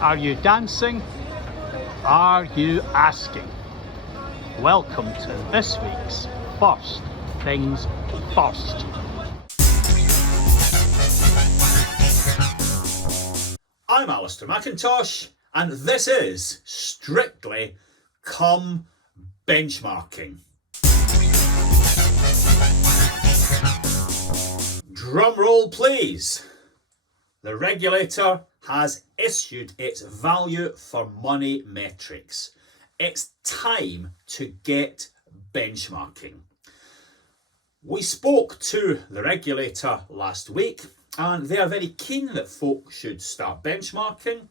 Are you dancing? Are you asking? Welcome to this week's First Things First. I'm Alistair McIntosh, and this is Strictly Come Benchmarking. Drum roll, please. The regulator has issued its value for money metrics. It's time to get benchmarking. We spoke to the regulator last week, and they are very keen that folk should start benchmarking,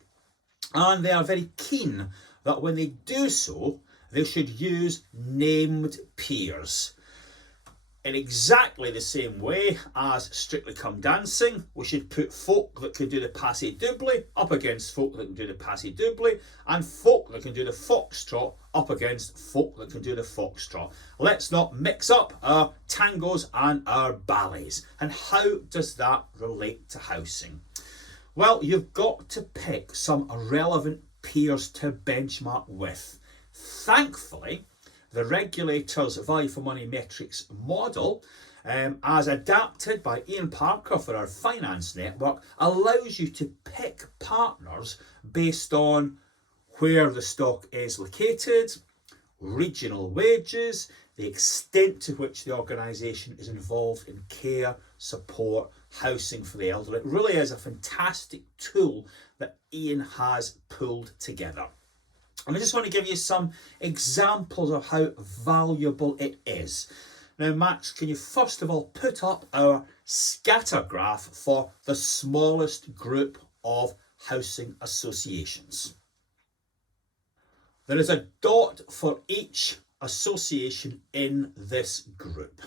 and they are very keen that when they do so, they should use named peers. In exactly the same way as Strictly Come Dancing, we should put folk that can do the Passe Double up against folk that can do the Passe Double, and folk that can do the Foxtrot up against folk that can do the Foxtrot. Let's not mix up our tangos and our ballets. And how does that relate to housing? Well, you've got to pick some relevant peers to benchmark with. Thankfully, the regulator's value for money metrics model, as adapted by Ian Parker for our finance network, allows you to pick partners based on where the stock is located, regional wages, the extent to which the organisation is involved in care, support, housing for the elderly. It really is a fantastic tool that Ian has pulled together. And I just want to give you some examples of how valuable it is. Now, Max, can you first of all put up our scatter graph for the smallest group of housing associations? There is a dot for each association in this group.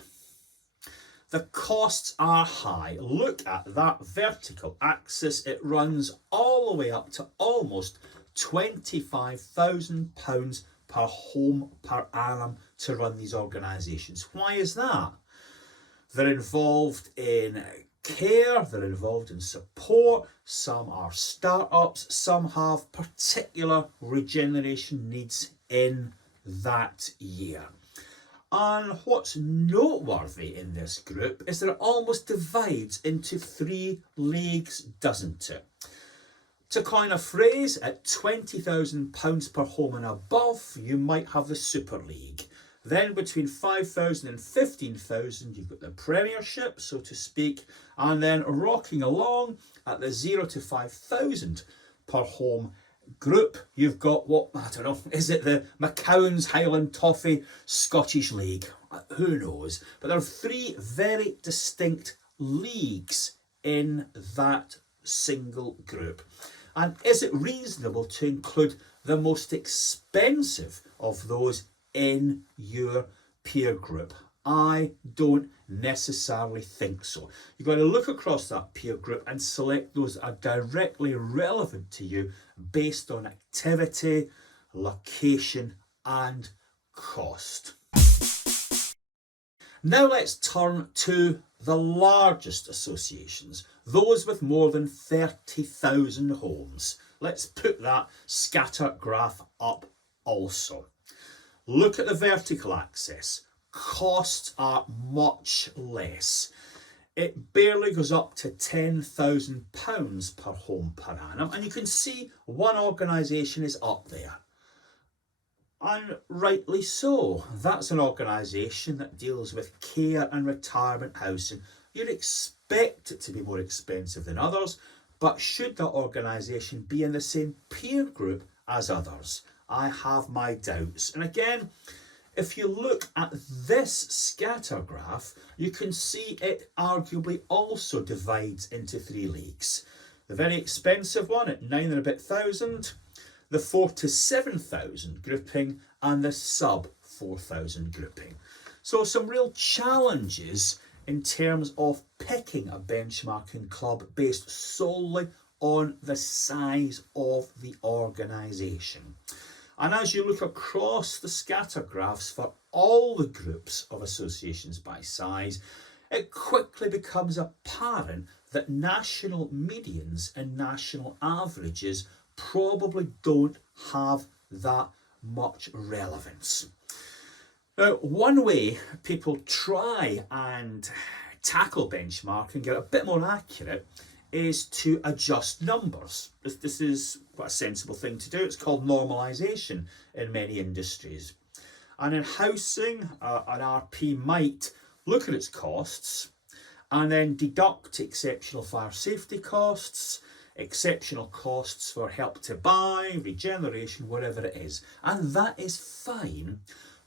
The costs are high. Look at that vertical axis. It runs all the way up to almost £25,000 per home per annum to run these organisations. Why is that? They're involved in care, they're involved in support, some are startups, some have particular regeneration needs in that year. And what's noteworthy in this group is that it almost divides into three leagues, doesn't it? To coin a phrase, at £20,000 per home and above, you might have the Super League. Then between 5,000 and 15,000, you've got the Premiership, so to speak. And then rocking along at the 0 to 5,000 per home group, you've got is it the McCowan's Highland Toffee Scottish League? Who knows? But there are three very distinct leagues in that single group. And is it reasonable to include the most expensive of those in your peer group? I don't necessarily think so. You've got to look across that peer group and select those that are directly relevant to you based on activity, location, and cost. Now let's turn to the largest associations, those with more than 30,000 homes. Let's put that scatter graph up also. Look at the vertical axis. Costs are much less. It barely goes up to £10,000 per home per annum, and you can see one organisation is up there. And rightly so. That's an organisation that deals with care and retirement housing. You'd expect it to be more expensive than others, but should that organisation be in the same peer group as others? I have my doubts. And again, if you look at this scatter graph, you can see it arguably also divides into three leagues. The very expensive one at 9 and a bit thousand, the 4 to 7,000 grouping, and the sub 4,000 grouping. So some real challenges in terms of picking a benchmarking club based solely on the size of the organisation. And as you look across the scatter graphs for all the groups of associations by size, it quickly becomes apparent that national medians and national averages probably don't have that much relevance. Now, one way people try and tackle benchmarking and get a bit more accurate is to adjust numbers. This is quite a sensible thing to do. It's called normalisation in many industries. And in housing, an RP might look at its costs and then deduct exceptional fire safety costs, exceptional costs for help to buy, regeneration, whatever it is. And that is fine,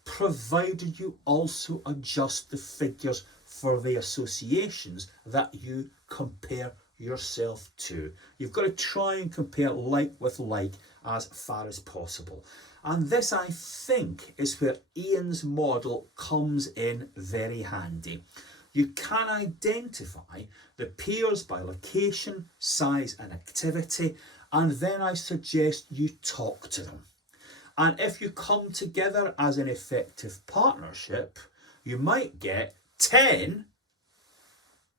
provided you also adjust the figures for the associations that you compare yourself to. You've got to try and compare like with like as far as possible. And this, I think, is where Ian's model comes in very handy. You can identify the peers by location, size and activity, and then I suggest you talk to them. And if you come together as an effective partnership, you might get 10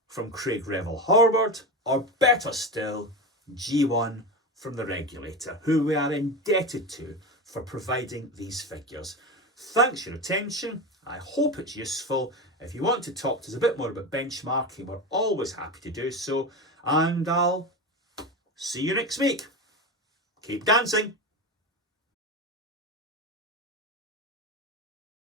from Craig Revel Horvath, or better still, G1 from the regulator, who we are indebted to for providing these figures. Thanks for your attention. I hope it's useful. If you want to talk to us a bit more about benchmarking, we're always happy to do so. And I'll see you next week. Keep dancing.